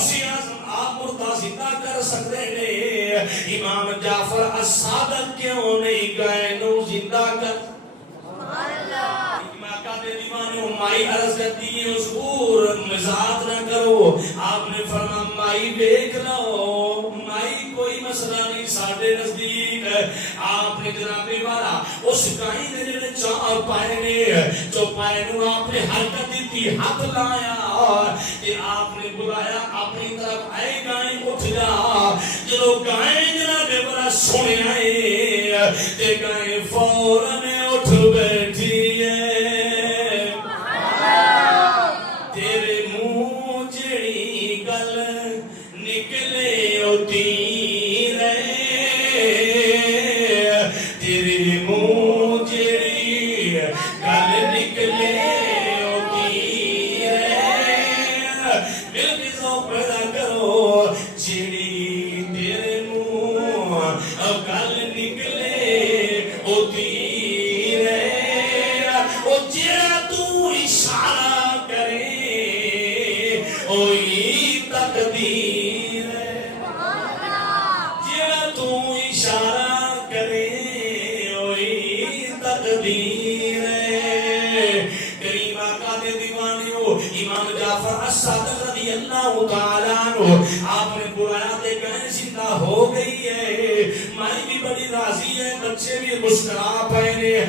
غوث اعظم آپ مردہ زندہ کر سکتے ہیں، امام جعفر الصادق کیوں نہیں گئے نو زندہ کر؟ مائی عرض کرتی ہے حضور مزاح نہ کرو، آپ نے فرمایا مائی دیکھ لو، مائی کوئی مسئلہ نہیں ساڈے نزدیک ہے۔ آپ نے جناب والا اس گائیں نے جڑے چار پائے نے جو پائے نو آپ نے حرکت دی ہاتھ لایا کہ آپ نے بلایا اپنی طرف اے گائیں اٹھ جا، جو گائیں جناب والا سنے آئے تے گائیں فوراً اٹھ بیٹھی ہے۔ امام جعفر الصادق رضی اللہ تعالیٰ عنہ آپ نے بلایا تے کہیں زندہ ہو گئی ہے، مائی بھی بڑی راضی ہے، بچے بھی مسکرا پائے نے۔